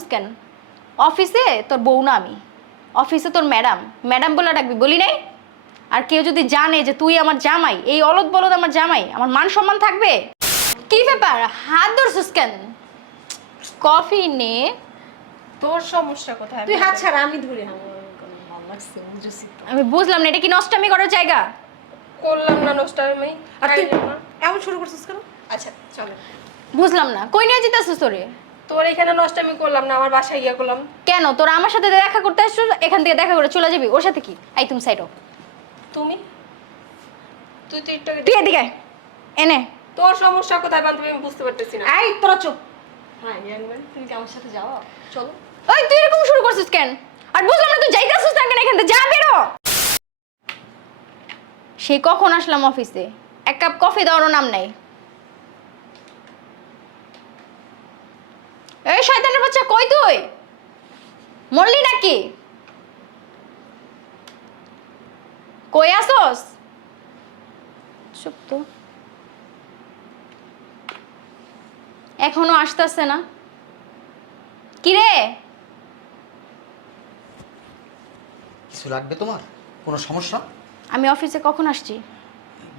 করছিস কেন? অফিসে তোর বউ না আমি। অফিসে তোর ম্যাডাম। ম্যাডাম বলে ডাকবি বলি নাই? আর কেউ যদি জানে যে তুই আমার জামাই এই অলদ বলদ আমার জামাই আমার মান সম্মান থাকবে? কি ব্যাপার? হাত ধরছিস কেন? কফি নে। তোর সমস্যা কোথায়? তুই হাত ছাড়া আমি ধরে আমার ভালো লাগছে বুঝেছি তো। আমি বুঝলাম না এটা কি নষ্টামি করার জায়গা? করলাম না নষ্টামি। আর তুই এমন শুরু করছিস কেন? আচ্ছা চলো। বুঝলাম না কই নিয়ে যেতেছিস তোরে? তোর এখানে নষ্টামি করলাম না আমার বাসায় গিয়ে করলাম। কেন? তোরা আমার সাথে দেখা করতে আসছিস এখান থেকে দেখা করে চলে যাবি। ওর সাথে কি? আই তুমি সাইড তুমি? তুই তো একটু তুই এদিকে আয়। এনে। তোর সমস্যা কোথায় বান্ধবী আমি বুঝতে পারতেছি না। এই তোরা চুপ। হ্যাঁ তুমি কি আমার সাথে যাও? চলো। ওই তুই এরকম শুরু করছিস কেন? আর বুঝলাম না তুই যাইতেছিস না কেন এখান থেকে? যা বেরো। সে কখন আসলাম অফিসে? এক কাপ কফি দেওয়ারও নাম নাই। এই শয়তানের বাচ্চা কই তুই? মরলি নাকি? কই আসোস? চুপ তো। এখনও আসতেছে না। কিরে? কিছু লাগবে তোমার? কোনো সমস্যা? আমি অফিসে কখন আসছি?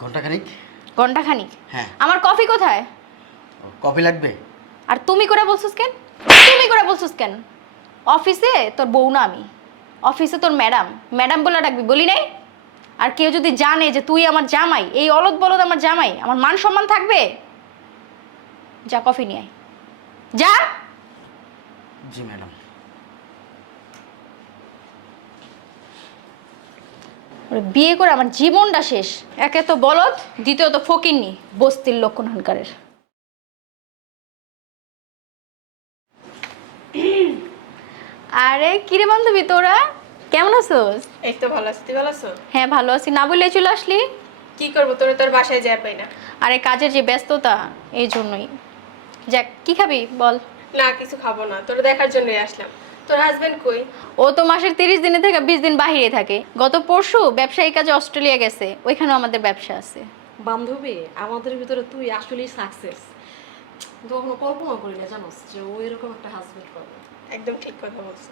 ঘন্টাখানিক। ঘন্টাখানিক? হ্যাঁ। আমার কফি কোথায়? কফি লাগবে। আর তুমি করে বলছিস কেন? তুমি করে বলছিস কেন? অফিসে তোর বউ না আমি। অফিসে তোর ম্যাডাম। ম্যাডাম বলে ডাকবি বলি নাই? আর কেউ যদি জানে যে তুই আমার জামাই এই অলদ বলদ আমার জামাই আমার মান সম্মান থাকবে? যা কফি নিয়ে আয়। যা! জি ম্যাডাম। ওরে বিয়ে করে আমার জীবনটা শেষ। একে তো বলদ দ্বিতীয়ত ফকিরনি বস্তির লক্ষণ হানকারের। আরে কিরে বান্ধবী তোরা? কেমন আছোস? এই তো ভালো আছি। তুই ভালো আছো হ্যাঁ ভালো আছি। না বলে চলে আসলি? কি করব? তোর তোর বাসায় যায় পাই না। আরে কাজের যে ব্যস্ততা এই জন্যই। যাক কি খাবি? বল। না কিছু খাব না। তোর দেখার জন্যই আসলাম। তোর হাজবেন্ড কই? ও তো মাসের তিরিশ দিনে থেকে বিশ দিন বাহিরে থাকে। গত পরশু ব্যবসায়ী কাজে অস্ট্রেলিয়া গেছে। ওইখানেও আমাদের ব্যবসা আছে। বান্ধবী আমাদের ভিতরে তুই আসলেই সাকসেস কখনো কল্পনা করি না জানোস যে ও এরকম একটা হাজবেন্ড পাবে। একদম ঠিক কথা বলছো।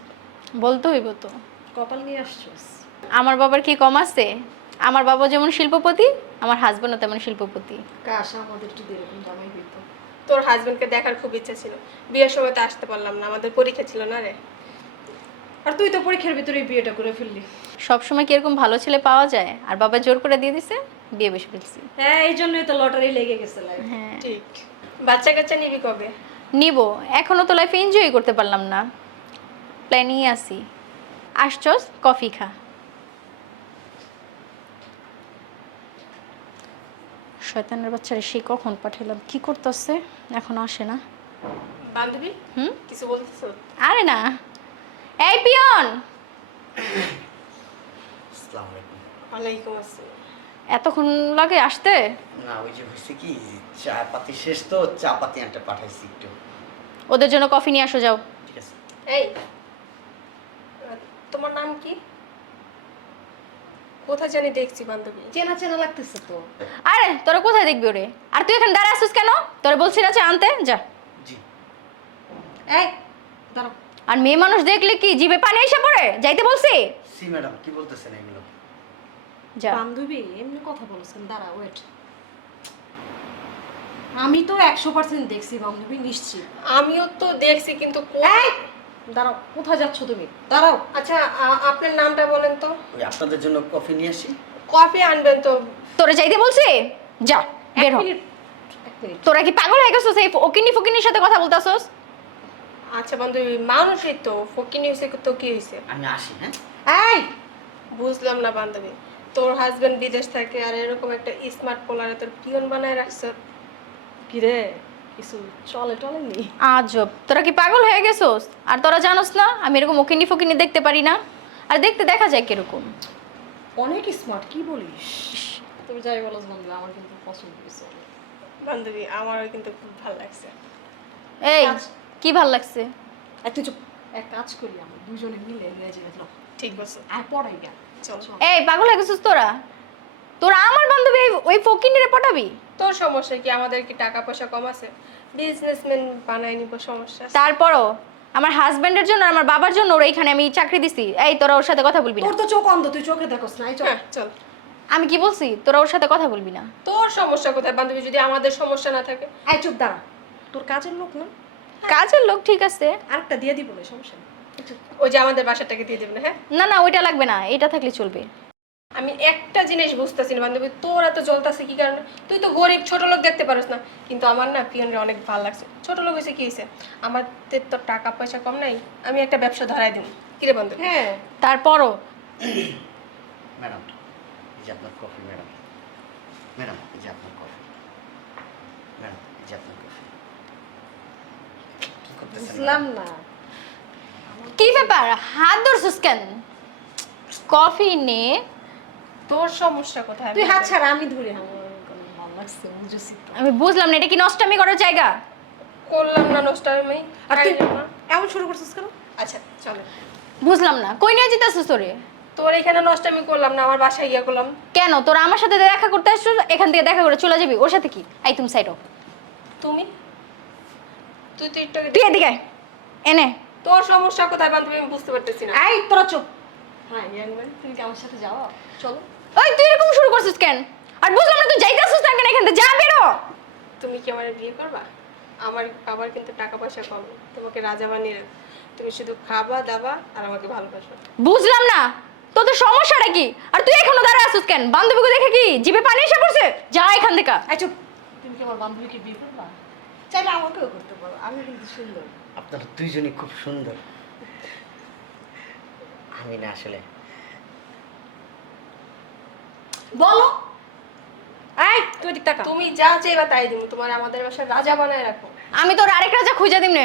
বলতে হইব তো। কপাল নিয়ে আসছিস আমার বাবার কি কম আছে? আমার বাবা যেমন শিল্পপতি আমার হাজবেন্ডও তেমন শিল্পপতি। কাশ আমাদের একটু এরকম জামাই হইতো। তোর হাজবেন্ডকে দেখার খুব ইচ্ছা ছিল। বিয়ের সময় তো আসতে পারলাম না আমাদের পরীক্ষা ছিল না রে। আর তুই তো পরীক্ষার ভিতরে বিয়েটা করে ফেললি। সবসময় কি এরকম ভালো ছেলে পাওয়া যায়? আর বাবা জোর করে দিয়ে দিছে বিয়ে বেশি ফেলছি। হ্যাঁ এই জন্যই তো লটারি লেগে গেছে লাইফ হ্যাঁ। ঠিক। বাচ্চা কাচ্চা নিবি কবে? নিব। এখনও তো লাইফে এনজয় করতে পারলাম না। প্ল্যানিং আছি আসছস? কফি খা। শয়তানের বাচ্চারা সে কখন পাঠালাম কি করতেছে? এখন আসে না। বান্ধবী? হুম? কিছু বলতেছো? আরে না। এই পিয়ন! আসসালামু আলাইকুম। ওয়ালাইকুম আসসালাম। এতক্ষণ লাগে আসতে? না ওই যে হয়েছে কি? চা পাতি শেষ তো চা পাতি আনতে পাঠাইছি একটু। ওদের জন্য কফি নিয়ে আসো যাও। এই তোমার নাম কি? কোথায় জানি দেখছি বান্ধবী। চেনা চেনা লাগতেছে তো। আরে তোরা কোথায় দেখবি ওরে? আর তুই এখানে দাঁড়া আসছিস কেন? তোরা বলছি না যে আনতে? যা। জি। এই দাঁড়াও। আর মেয়ে মানুষ দেখলে কি জিভে পানি এসে পড়ে? যাইতে বলছি? সি ম্যাডাম কি বলতেছেন এগুলো? যা। বান্ধবী এমনি কথা বলছেন। দাঁড়া ওয়েট আমি তো একশো পার্সেন্ট দেখছি বান্ধবী নিশ্চিত। আমিও তো দেখছি কিন্তু দাঁড়াও কোথায় যাচ্ছ তুমি? দাঁড়াও। আচ্ছা আপনার নামটা বলেন তো। ওই আপনাদের জন্য কফি নিয়ে আসি। কফি আনবেন তো। তোরা যাইতে বলছি? যা বের হ। মিনিট এক মিনিট। তোরা কি পাগল হয়ে গেছিস এই ওকিনি ফকিনির সাথে কথা বলতাছস? আচ্ছা বান্ধবী মানুষই তো ফকিনি হয়েছে তো কি হয়েছে আমি আসি হ্যাঁ? এই! বুঝলাম না বান্ধবী। তোর হাজবেন্ড বিদেশ থাকে আর এরকম একটা স্মার্ট পোলারে তোর পিয়ন বানায় রাখছ। কি রে কিছু চলে টলে নি? আজব তোরা কি পাগল হয়ে গেছস? আর তোরা জানোস না আমি এরকম ওকিনি ফকিনি দেখতে পারি না। আর দেখতে দেখা যায় কীরকম। অনেক স্মার্ট কি বলিস? তুমি যাই বলো বন্ধু আমার কিন্তু পছন্দ হয়েছে বান্ধবী আমারও কিন্তু খুব ভালো লাগছে। এই কি ভালো লাগছে? এই চুপ। এক কাজ করি আমরা দুজনে মিলে যাই ঠিক বলছো। আর পড়াই গেল। এই পাগল হয়ে গেছিস তোরা? তোরা আমার বান্ধবী এই- ওই ফকিনিরে পটাবি তোর সমস্যা কি? আমাদের কি টাকা পয়সা কম আছে? বিজনেসম্যান বানাই নিব সমস্যা আছে? তারপরও আমার হাজবেন্ডের জন্য আর আমার বাবার জন্য ওর এইখানে আমি চাকরি দিছি। এই তোরা ওর সাথে কথা বলবি না। তোর তো চোখ অন্ধ তুই চোখে দেখোস না এই চল। হ্যাঁ চল। আমি কি বলছি? তোরা ওর সাথে কথা বলবি না। তোর সমস্যা কোথায় বান্ধবী? যদি আমাদের সমস্যা না থাকে। এই চুপ দাঁড়া। তোর কাজের লোক না? কাজের লোক ঠিক আছে। আরেকটা দিয়ে দিব না সমস্যা নেই। ওই যে আমাদের বাসাটাকে দিয়ে দেবে না হ্যাঁ? না না ওইটা লাগবে না। এটা থাকলে চলবে। আমি একটা জিনিস বুঝতেছি না বান্ধবী তোর এত জ্বলতাছে কি কারণে? তুই তো গরিব ছোট লোক দেখতে পারিস না। কিন্তু আমার না পিয়নরে অনেক ভালো লাগছে। ছোট লোক হয়েছে কি হয়েছে আমাদের তো টাকা পয়সা কম নাই আমি একটা ব্যবসা ধরাই দিব কিরে বান্ধবী? হ্যাঁ। তারপরও? ম্যাডাম এই যে আপনার কফি ম্যাডাম। ম্যাডাম এই যে আপনার কফি। ম্যাডাম এই যে আপনার কফি। কি বুঝলাম না। কি ব্যাপার? হাত ধরছিস কেন? কফি নে তোর সমস্যা কোথায়? তুই হাত ছাড়া আমি ধরে তো। আমি বুঝলাম না এটা কি নষ্টামি করার জায়গা? করলাম না নষ্টামি। আর তুই এমন শুরু করছিস কেন? আচ্ছা চলো। বুঝলাম না কই নিয়ে যেতেছিস তোরে? তোর এখানে নষ্ট আমি করলাম না আমার বাসায় গিয়ে করলাম। কেন? তোরা আমার সাথে দেখা করতে আসছো এখান থেকে দেখা করে চলে যাবি? ওর সাথে কি? আই তুমি সাইড তুমি? তুই তো একটু আগে- তুই এদিকে এনে। তোর সমস্যা কোথায় বান্ধবী? আমি বুঝতে পারতেছি না। এই তোরা চুপ। হ্যাঁ ইয়াং তুমি কি আমার সাথে যাও চলো। ওই তুই এরকম শুরু করছিস কেন? আর বুঝলাম না তুই যাইতেছিস না কেন এখান থেকে? যা বেরো! তুমি কি আমার বিয়ে করবা? আমার বাবার কিন্তু টাকা পয়সা কম। তোমাকে রাজা বানিয়ে রাখ তুমি শুধু খাবা দাবা আর আমাকে ভালোবাসো। বুঝলাম না। তোদের সমস্যাটা কি? আর তুই এখনও দাঁড়া আসিস কেন? বান্ধবীকে দেখে কি জিভে পানি এসে পড়ছে? যা এখান থেকে। এই চুপ। তুমি কি আমার বান্ধবীকে বিয়ে করবা? চাইলে আমাকেও করতে পারো। আমি কিন্তু সুন্দর। আপনারা দুইজনই খুব সুন্দর। আমি না আসলে বলো। এই তুই দিক টাকা তুমি যা চাইবা তাই দিব তোমার আমাদের বাসায় রাজা বানায় রাখো। আমি তোর আরেক রাজা খুঁজে দিম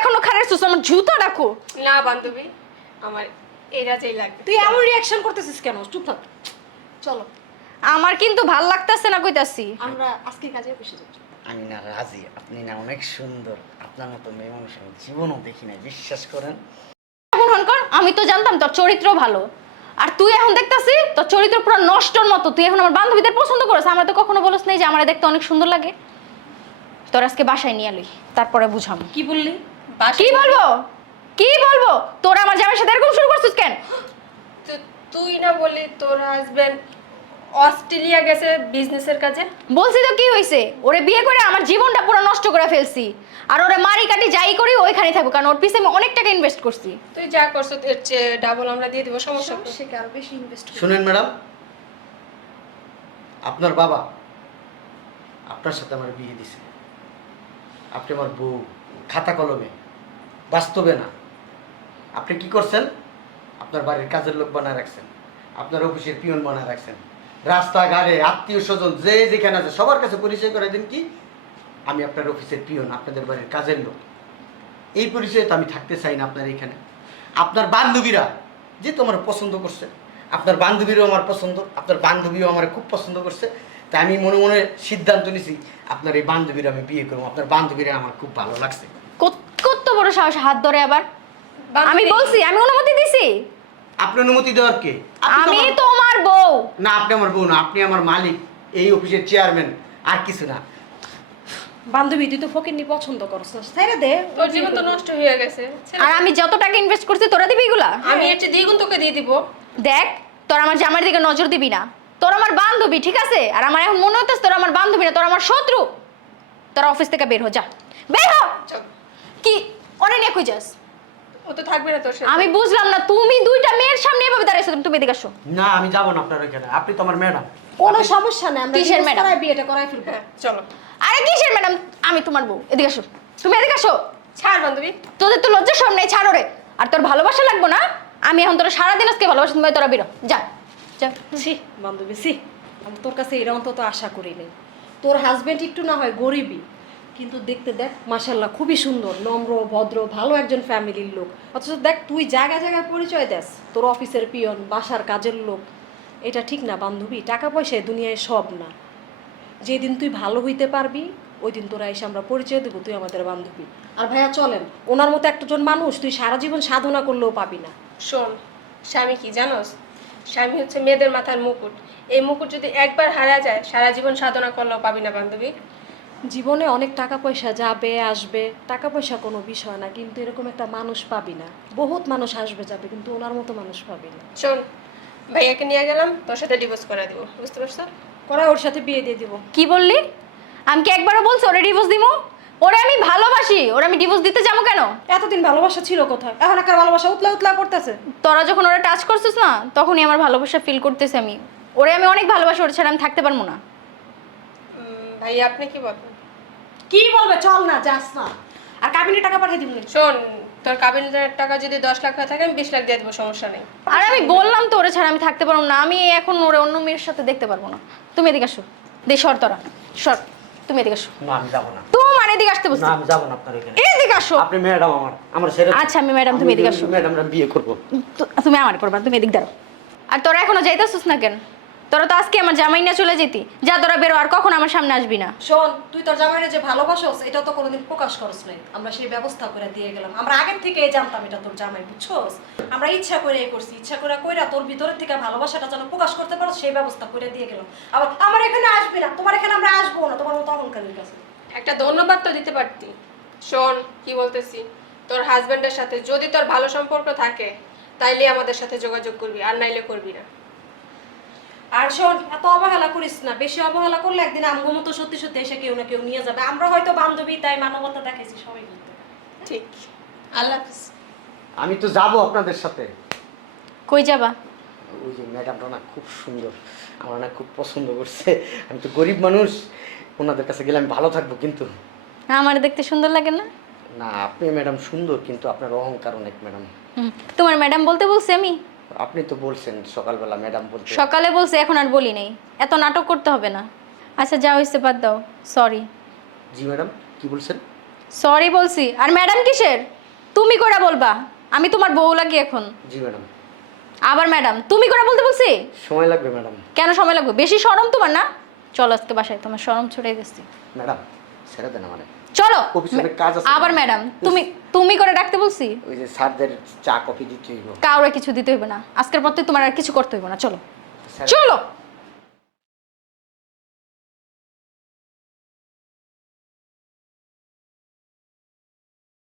এখনও খারে সুস আমার জুতো রাখো। না বান্ধবী আমার এই রাজাই লাগবে। তুই এমন রিয়াকশন করতেছিস কেন? চুপ থাক। চলো। আমার কিন্তু ভালো লাগতেছে না কইতাছি। আমরা আজকে কাজে বসে যাচ্ছি আমি না রাজি আপনি না অনেক সুন্দর। আপনার মতো মেয়ে মানুষ আমি জীবনও দেখি না বিশ্বাস করেন। কর আমি তো জানতাম তোর চরিত্র ভালো। আর তুই এখন দেখতাছি তোর চরিত্র পুরো নষ্টর মতো। তুই এখন আমার বান্ধবীদের পছন্দ করিস। আমরা তো কখনো বলিস নাই যে আমার দেখতে অনেক সুন্দর লাগে। তোর আজকে বাসায় নিয়ে লই তারপরে বুঝাম কি বললি? কি বলব? কি বলব? তোর আমার জামাই সাথে এরকম শুরু করছিস কেন? তুই না বললি তোর হাজবেন্ড অস্ট্রেলিয়া গেছে বিজনেসের কাজে? বলছি তো কি হয়েছে ওরে বিয়ে করে আমার জীবনটা পুরো নষ্ট করে ফেলছি। আর ওরে মারি কাটি যাই করি ওইখানে থাকব কারণ ওর পিছে আমি অনেক টাকা ইনভেস্ট করছি। তুই যা করছ এর চেয়ে ডাবল আমরা দিয়ে দিব সমস্যা কি? সে আরও বেশি ইনভেস্ট শুনেন ম্যাডাম আপনার বাবা আপনার সাথে আমার বিয়ে দিছে। আপনি আমার বউ খাতা কলমে। বাস্তবে না। আপনি কি করছেন? আপনার বাড়ির কাজের লোক বানায় রাখছেন। আপনার অফিসের পিয়ন বানায় রাখছেন। রাস্তাঘাটে আত্মীয় স্বজন যে যেখানে আছে সবার কাছে পরিচয় করে দিন কি? আমি আপনার অফিসের পিয়ন আপনাদের বাড়ির কাজের লোক। এই পরিচয়ে তো আমি থাকতে চাই না আপনার এখানে। আপনার বান্ধবীরা যে তোমার পছন্দ করছে আপনার বান্ধবীরও আমার পছন্দ আপনার বান্ধবীও আমার খুব পছন্দ করছে। তাই আমি মনে মনে সিদ্ধান্ত নিছি আপনার এই বান্ধবীরা আমি বিয়ে করব আপনার বান্ধবীরা আমার খুব ভালো লাগছে। কত- কত বড় সাহস হাত ধরে আবার? আমি বলছি আমি অনুমতি দিছি? আপনি অনুমতি দেওয়ার কে? আপনি তো আমি আমার- বউ। না আপনি আমার বউ না আপনি আমার মালিক এই অফিসের চেয়ারম্যান আর কিছু না। বান্ধবী তুই তো ফকিরনি পছন্দ করছ ছেড়ে দে। তোর জীবন তো নষ্ট হয়ে গেছে। আর আমি যত টাকা ইনভেস্ট করছি তোরা দিবি এগুলা? আমি এর চেয়ে দ্বিগুণ তোকে দিয়ে দিব। দেখ তোর আমার জামাইয়ের দিকে নজর দিবি না। তোর আমার বান্ধবী ঠিক আছে? আর আমার এখন মনে হচ্ছে তোর আমার বান্ধবী না তোর আমার শত্রু। তোরা অফিস থেকে বের হ যা। বের হ! কি? অনেক নিয়ে কই যাস? ও তো থাকবে না তোর সাথে। আমি বুঝলাম না তুমি দুইটা মেয়ের সামনে এভাবে দাঁড়াইছো তুমি এদিকে আসো। না আমি যাব না আপনার ওইখানে। আপনি তো আমার ম্যাডাম। কোনো সমস্যা নেই আমরা কিসের madam? বিয়েটা করাই ফেলব। হ্যাঁ চলো। আরে কিসের ম্যাডাম? আমি তোমার বউ এদিকে আসো। তুমি এদিকে আসো। ছাড় বান্ধবী। তোদের তো লজ্জা সব নেই ছাড়ো রে আর তোর ভালোবাসা লাগবো না? আমি এখন তোরা সারাদিন আজকে ভালোবাসি তুমি তোরা বেরো। যা যা। সি বান্ধবী সি আমি তোর কাছে এরকম অন্তত আশা করি নাই। তোর হাজবেন্ড একটু না হয় গরিবই। কিন্তু দেখতে দেখ মাসাল্লাহ খুবই সুন্দর, নম্র, ভদ্র, ভালো একজন ফ্যামিলির লোক। অথচ দেখ, তুই জায়গা জায়গায় পরিচয় দেস, তোর অফিসের পিয়ন, বাসার কাজের লোক। এটা ঠিক না, বান্ধবী, টাকা পয়সায় দুনিয়ায় সব না। যেদিন তুই ভালো হইতে পারবি ওই দিন তোরা এসে আমরা পরিচয় দেবো, তুই আমাদের বান্ধবী। আর ভাইয়া, চলেন, ওনার মতো একজন মানুষ তুই সারা জীবন সাধনা করলেও পাবি না। শোন, স্বামী কি জানোস? স্বামী হচ্ছে মেয়েদের মাথার মুকুট। এই মুকুট যদি একবার হারা যায়, সারা জীবন সাধনা করলেও পাবি না, বান্ধবী। জীবনে অনেক টাকা পয়সা যাবে আসবে টাকা পয়সা কোনো বিষয় না কিন্তু এরকম একটা মানুষ পাবি না। বহুত মানুষ আসবে যাবে কিন্তু ওনার মতো মানুষ পাবি না। শোন ভাইয়াকে নিয়ে গেলাম তোর সাথে ডিভোর্স করে দিব বুঝতে পারছ? করা ওর সাথে বিয়ে দিয়ে দিব। কি বললি? আমি কি একবারও বলছি ওরে ডিভোর্স দিমু? ওরে আমি ভালোবাসি ওরে আমি ডিভোর্স দিতে যাব কেন? এতদিন ভালোবাসা ছিল কোথায়? এখন একটা ভালোবাসা উতলা উতলা করতেছে? তোরা যখন ওরা টাচ করছিস না তখনই আমার ভালোবাসা ফিল করতেছি আমি। ওরে আমি অনেক ভালোবাসি ওর ছাড়া আমি থাকতে পারব না। ভাইয়া আপনি কি বলবেন? কি বলবে? চল না যাস না। আর কাবিনে টাকা পাঠিয়ে দিবনি শোন তোর কাবিনের টাকা যদি দশ লাখ থাকে আমি বিশ লাখ দিয়ে দেবো সমস্যা নেই। আর আমি বললাম তো ওরে ছাড়া আমি থাকতে পারব না। আমি এখন ওরে অন্য মেয়ের সাথে দেখতে পারব না। তুমি এদিকে আসো। দে সর তোরা। সর তুমি এদিকে আসো। না আমি যাব না। তোমার এদিকে আসতে বলছি। না আমি যাব না আপনার এখানে। এদিকে আসো। আপনি ম্যাডাম আমার আমার ছেড়ে আচ্ছা আমি ম্যাডাম তুমি এদিকে আসো। ম্যাডামরা বিয়ে করব। তুমি আমার করবা তুমি এদিক দাঁড়াও। আর তোরা এখনও যাইতেছিস না কেন? তোরা তো আজকে আমার জামাই না চলে যেতি। যা তোরা বেরো আর কখন আমার সামনে আসবি না? শোন তুই তোর জামাইরে যে ভালোবাসোস এটা তো কোনোদিন প্রকাশ করস নাই। আমরা সেই ব্যবস্থা করে দিয়ে গেলাম। আমরা আগের থেকে জানতাম এটা তোর জামাই বুঝছোস? আমরা ইচ্ছা করে করছি ইচ্ছা করে কইরা তোর ভিতরের থেকে ভালোবাসাটা যেন প্রকাশ করতে পারো সেই ব্যবস্থা করে দিয়ে গেলাম। আবার আমার এখানে আসবি না তোমার এখানে আমরা আসব না তোমার মতো অহংকারের কাছে। একটা ধন্যবাদ তো দিতে পারতি। শোন কি বলতেছি? তোর হাজবেন্ডের সাথে যদি তোর ভালো সম্পর্ক থাকে তাইলে আমাদের সাথে যোগাযোগ করবি আর নাইলে করবি না। আর শোন এত অবহেলা করিস না। বেশি অবহেলা করলে একদিন আমগো মতো সত্যি সত্যি এসে কেউ না কেউ নিয়ে যাবে। আমরা হয়তো বান্ধবী তাই মানবতা দেখাইছি সবাই ঠিক। আল্লাহ হাফিজ। আমি তো যাব আপনাদের সাথে। কই যাবা? ওই যে ম্যাডামটা না খুব সুন্দর। আমার না খুব পছন্দ করছে। আমি তো গরিব মানুষ। ওনাদের কাছে গেলে আমি ভালো থাকব কিন্তু। আমার দেখতে সুন্দর লাগে না? না আপনি ম্যাডাম সুন্দর কিন্তু আপনার অহংকার অনেক ম্যাডাম। তোমার ম্যাডাম বলতে বলছি আমি? আপনি তো বলছেন সকালবেলা ম্যাডাম বলতে সকালে বলছি এখন আর বলি নেই। এত নাটক করতে হবে না। আচ্ছা যা হয়েছে বাদ দাও। সরি জি ম্যাডাম কি বলছেন? সরি বলছি। আর ম্যাডাম কিসের? তুমি করে বলবা। আমি তোমার বউ লাগি এখন। জি ম্যাডাম। আবার ম্যাডাম তুমি করে বলতে বলছি? সময় লাগবে ম্যাডাম। কেন সময় লাগবে? বেশি শরম তোমার না? চলো আজকে বাসায় তোমার শরম ছুটে গেছি ম্যাডাম ছেড়ে দেন আমার। চলো অফিসে কাজ আছে। আবার ম্যাডাম তুমি তুমি করে ডাকতে বলছি? ওই যে স্যারদের চা কফি দিতে হইব। কাউরে কিছু দিতে হইবে না। আজকের পর থেকে তোমার আর কিছু করতে হইব না। চলো। চলো!